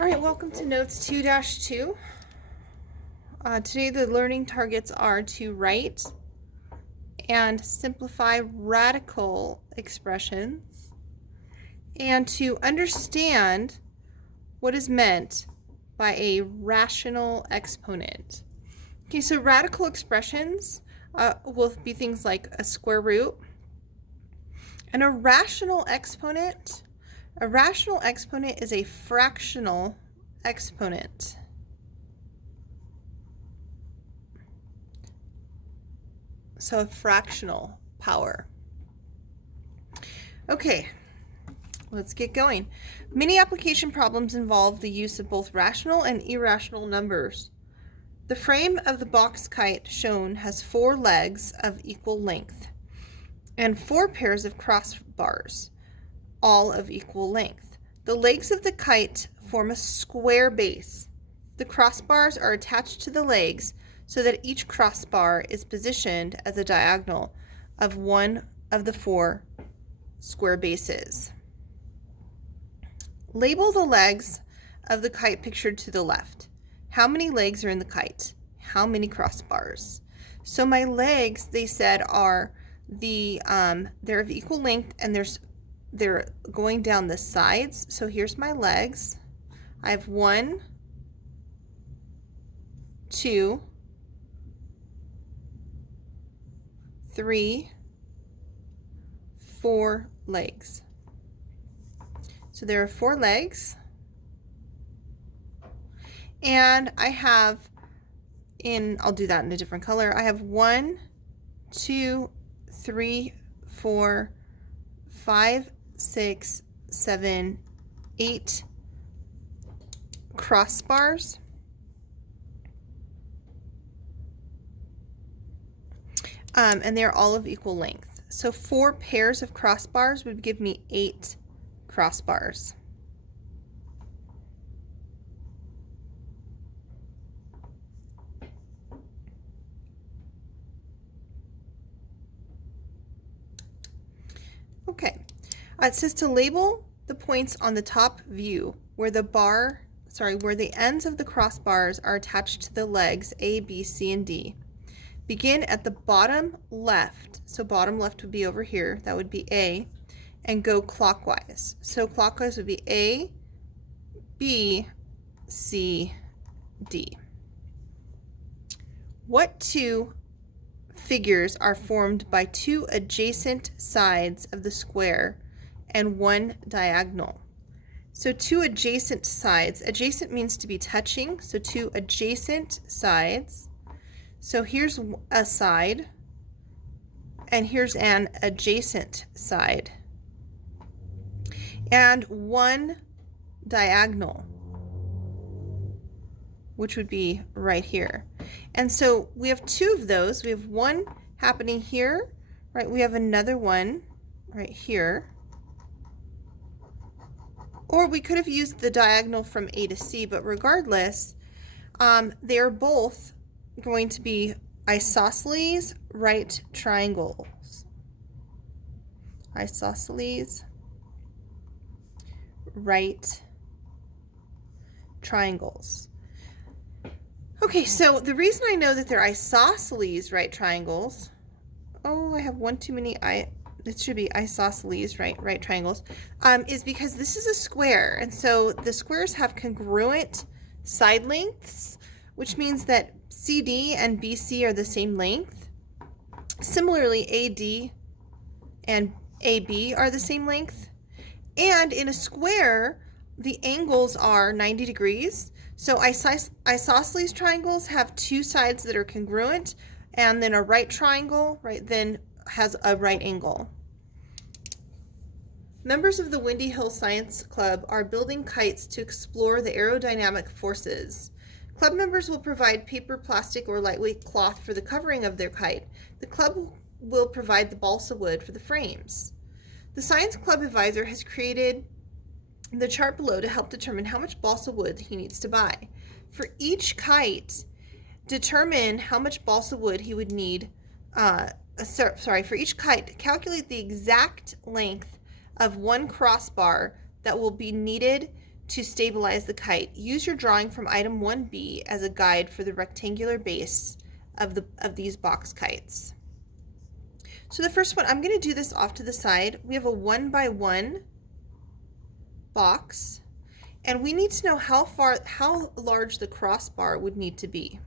All right, welcome to Notes 2-2. Today the learning targets are to write and simplify radical expressions and to understand what is meant by a rational exponent. Okay, so radical expressions will be things like a square root and a rational exponent. A rational exponent is a fractional exponent. So a fractional power. Okay, let's get going. Many application problems involve the use of both rational and irrational numbers. The frame of the box kite shown has 4 legs of equal length and 4 pairs of crossbars, all of equal length. The legs of the kite form a square base. The crossbars are attached to the legs so that each crossbar is positioned as a diagonal of one of the 4 square bases. Label the legs of the kite pictured to the left. How many legs are in the kite? How many crossbars? So my legs, they said, are they're of equal length and they're going down the sides. So here's my legs. I have 1, 2, 3, 4 legs. So there are 4 legs. And I have I'll do that in a different color. I have 1, 2, 3, 4, 5, 6, 7, 8 crossbars. And they're all of equal length. So 4 pairs of crossbars would give me 8 crossbars. Okay, it says to label the points on the top view where where the ends of the crossbars are attached to the legs A, B, C, and D. Begin at the bottom left. So bottom left would be over here. That would be A. And go clockwise. So clockwise would be A, B, C, D. What 2 figures are formed by 2 adjacent sides of the square and 1 diagonal? So 2 adjacent sides. Adjacent means to be touching. So 2 adjacent sides. So here's a side, and here's an adjacent side, and 1 diagonal, which would be right here. And so we have 2 of those. We have one happening here, right? We have another one right here. Or we could have used the diagonal from A to C, but regardless, they are both going to be isosceles right triangles. Isosceles right triangles. Okay, so the reason I know that they're isosceles right triangles, I have one too many it should be isosceles right triangles, is because this is a square, and so the squares have congruent side lengths, which means that CD and BC are the same length. Similarly, AD and AB are the same length. And in a square, the angles are 90 degrees. So isosceles triangles have 2 sides that are congruent, and then a right triangle, then has a right angle. Members of the Windy Hill Science Club are building kites to explore the aerodynamic forces. Club members will provide paper, plastic, or lightweight cloth for the covering of their kite. The club will provide the balsa wood for the frames. The Science Club advisor has created the chart below to help determine how much balsa wood he needs to buy. For each kite, determine how much balsa wood he would need. For each kite, calculate the exact length of 1 crossbar that will be needed to stabilize the kite. Use your drawing from item 1B as a guide for the rectangular base of these box kites. So the first one, I'm going to do this off to the side. We have a 1x1 box, and we need to know how large the crossbar would need to be.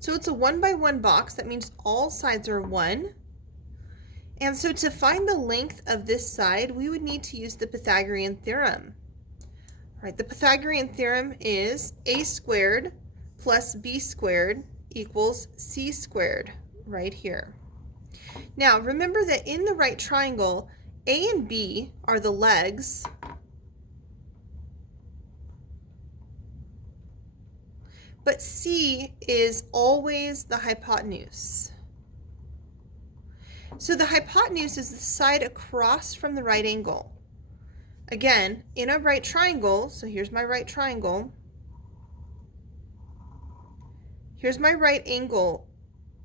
So it's a 1x1 box. That means all sides are 1. And so to find the length of this side, we would need to use the Pythagorean theorem. All right, the Pythagorean theorem is a squared plus b squared equals c squared, right here. Now remember that in the right triangle, A and B are the legs, but C is always the hypotenuse. So the hypotenuse is the side across from the right angle. Again, in a right triangle, so here's my right triangle. Here's my right angle.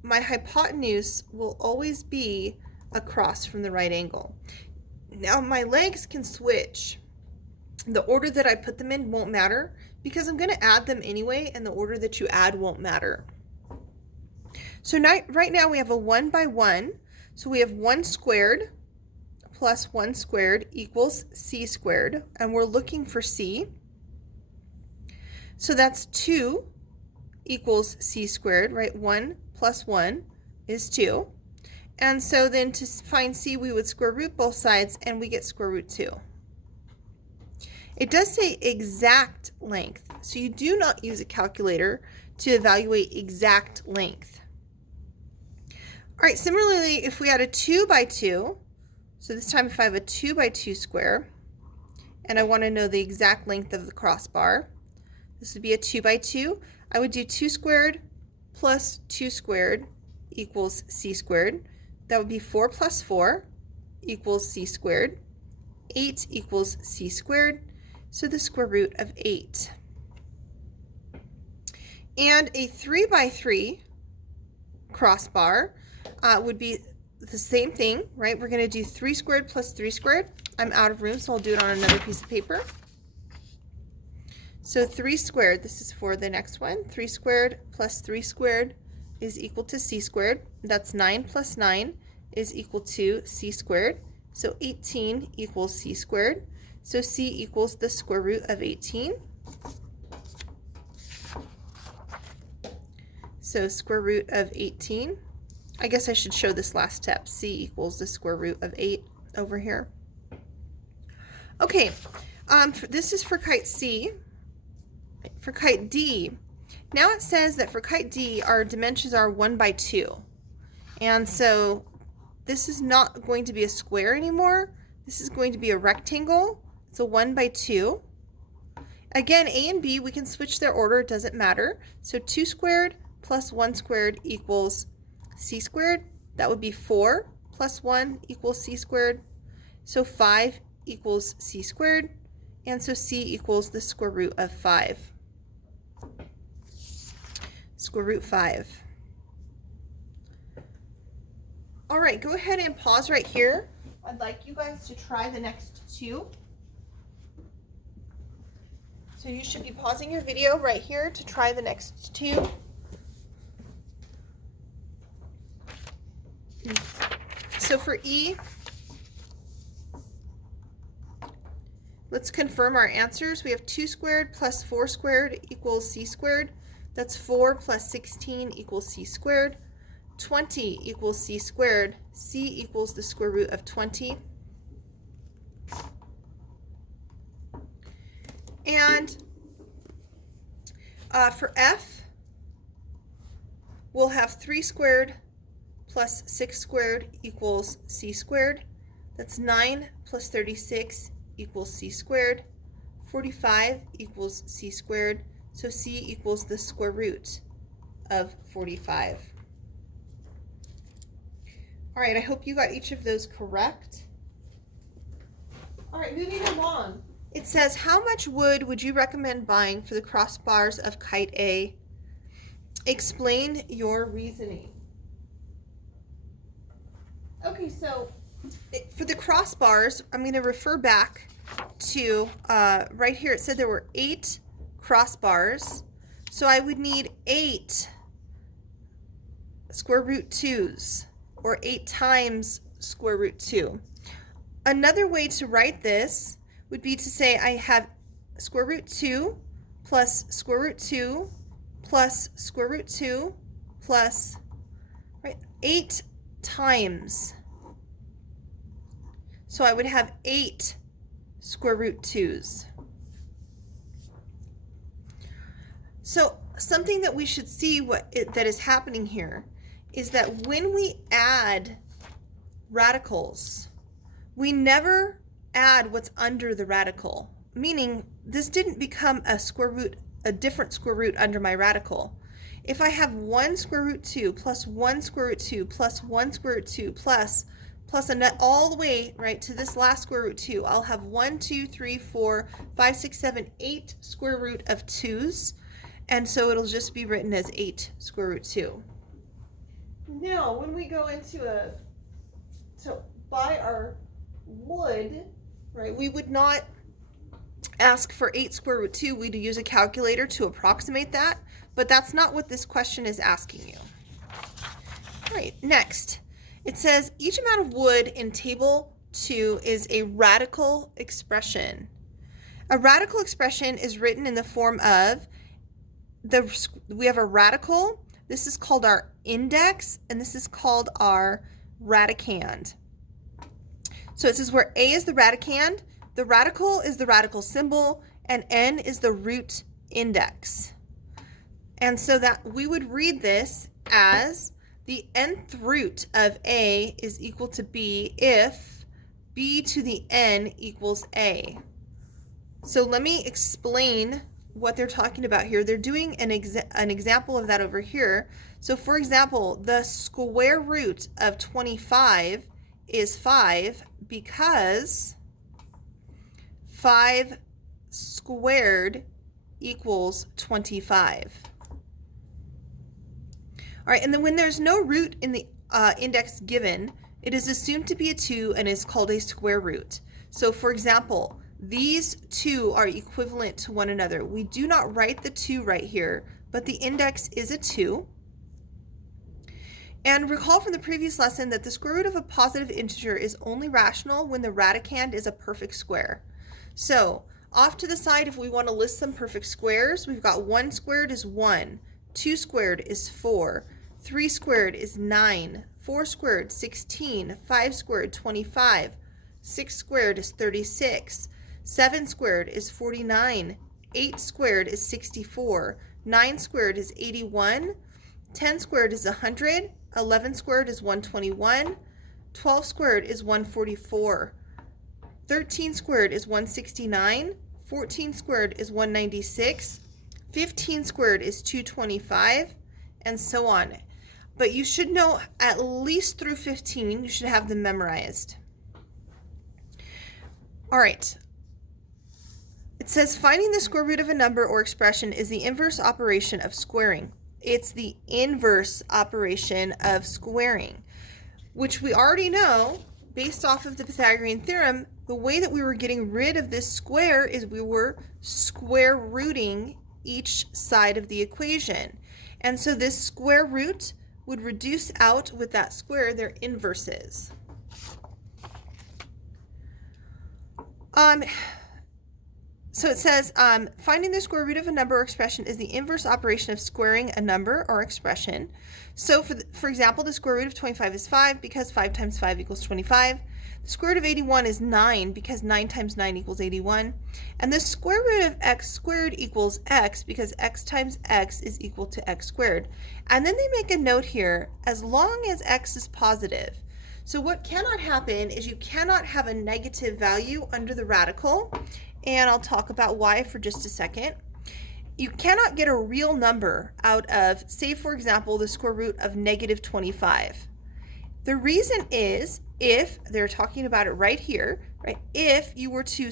My hypotenuse will always be across from the right angle. Now my legs can switch. The order that I put them in won't matter because I'm going to add them anyway, and the order that you add won't matter. So right now we have a 1x1. So we have 1 squared plus 1 squared equals c squared, and we're looking for c. So that's 2 equals c squared, right? 1 plus 1 is 2. And so then to find c, we would square root both sides, and we get square root 2. It does say exact length, so you do not use a calculator to evaluate exact length. All right, similarly, if we had a 2x2, so this time if I have a 2x2 square, and I want to know the exact length of the crossbar, this would be a 2x2. I would do 2 squared plus 2 squared equals c squared. That would be 4 plus 4 equals c squared. 8 equals c squared, so the square root of 8. And a 3x3 crossbar would be the same thing, right? We're going to do 3 squared plus 3 squared. I'm out of room, so I'll do it on another piece of paper. So 3 squared, this is for the next one. 3 squared plus 3 squared is equal to c squared. That's 9 plus 9 is equal to c squared. So 18 equals c squared. So c equals the square root of 18. So square root of 18. I guess I should show this last step. C equals the square root of 8 over here. Okay, this is for kite C. For kite D, now it says that for kite D, our dimensions are 1x2. And so this is not going to be a square anymore. This is going to be a rectangle. It's a 1x2. Again, A and B, we can switch their order. It doesn't matter. So 2 squared plus 1 squared equals c squared. That would be 4 plus 1 equals c squared. So 5 equals c squared. And so c equals the square root of 5. Square root 5. All right, go ahead and pause right here. I'd like you guys to try the next 2. So you should be pausing your video right here to try the next 2. So for E, let's confirm our answers. We have 2 squared plus 4 squared equals c squared. That's 4 plus 16 equals c squared. 20 equals c squared. C equals the square root of 20. And for F, we'll have 3 squared plus 6 squared equals c squared. That's 9 plus 36 equals c squared. 45 equals c squared. So c equals the square root of 45. All right, I hope you got each of those correct. All right, moving along. It says, how much wood would you recommend buying for the crossbars of kite A? Explain your reasoning. Okay, so For the crossbars, I'm going to refer back to right here. It said there were 8 crossbars. So I would need 8 square root 2's, or 8 times square root 2. Another way to write this would be to say I have square root 2 plus square root 2 plus square root 2 plus, right, 8 times. So I would have 8 square root 2's. So something that we should see that is happening here is that when we add radicals, we never add what's under the radical, meaning this didn't become a different square root under my radical. If I have 1 square root 2 plus 1 square root 2 plus 1 square root 2 plus all the way right to this last square root 2, I'll have 1, 2, 3, 4, 5, 6, 7, 8 square root of 2's, and so it'll just be written as 8 square root 2. Now, when we go into to buy our wood, right, we would not ask for 8 square root 2. We'd use a calculator to approximate that, but that's not what this question is asking you. All right, next. It says each amount of wood in table 2 is a radical expression. A radical expression is written in the form of we have a radical. This is called our index, and this is called our radicand. So it says where A is the radicand, the radical is the radical symbol, and N is the root index. And so that we would read this as the nth root of A is equal to B if B to the N equals A. So let me explain what they're talking about here. They're doing an example of that over here. So for example, the square root of 25 is 5 because 5 squared equals 25. All right, and then when there's no root in the index given, it is assumed to be a 2 and is called a square root. So for example, these 2 are equivalent to one another. We do not write the 2 right here, but the index is a 2. And recall from the previous lesson that the square root of a positive integer is only rational when the radicand is a perfect square. So off to the side, if we want to list some perfect squares, we've got 1 squared is 1, 2 squared is 4, 3 squared is 9, 4 squared 16, 5 squared 25, 6 squared is 36, 7 squared is 49, 8 squared is 64, 9 squared is 81, 10 squared is 100, 11 squared is 121, 12 squared is 144, 13 squared is 169, 14 squared is 196, 15 squared is 225, and so on. But you should know at least through 15. You should have them memorized. All right. It says finding the square root of a number or expression is the inverse operation of squaring. It's the inverse operation of squaring, which we already know based off of the Pythagorean theorem. The way that we were getting rid of this square is we were square rooting each side of the equation. And so this square root would reduce out with that square their inverses. So it says finding the square root of a number or expression is the inverse operation of squaring a number or expression. So for example, the square root of 25 is 5 because 5 times 5 equals 25. The square root of 81 is 9 because 9 times 9 equals 81. And the square root of x squared equals x because x times x is equal to x squared. And then they make a note here, as long as x is positive. So what cannot happen is you cannot have a negative value under the radical, and I'll talk about why for just a second. You cannot get a real number out of, say for example, the square root of negative 25. The reason is, if they're talking about it right here, right? If you were to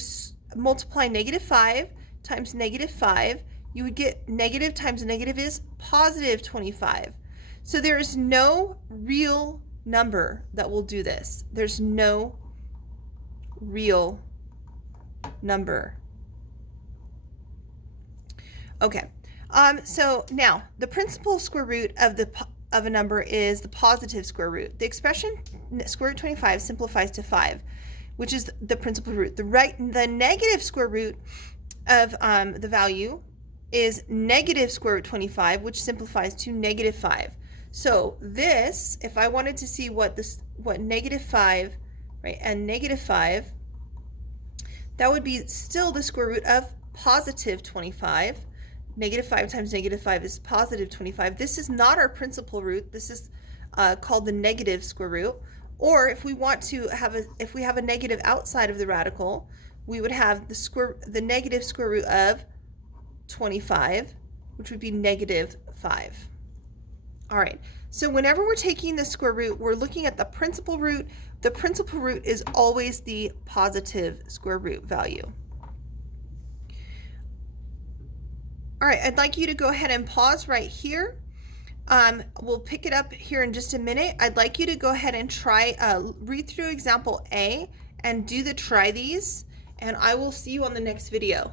multiply negative 5 times negative 5, you would get negative times negative is positive 25. So there is no real number that will do this. There's no real number. Okay, so now the principal square root of a number is the positive square root. The expression square root 25 simplifies to 5, which is the principal root. The negative square root of the value is negative square root 25, which simplifies to negative 5. So this, if I wanted to see what negative 5, right, and negative 5, that would be still the square root of positive 25. Negative 5 times negative 5 is positive 25. This is not our principal root. This is called the negative square root. Or if we want to have if we have a negative outside of the radical, we would have the negative square root of 25, which would be negative 5. All right, so whenever we're taking the square root, we're looking at the principal root. The principal root is always the positive square root value. All right, I'd like you to go ahead and pause right here. We'll pick it up here in just a minute. I'd like you to go ahead and try, read through example A and try these, and I will see you on the next video.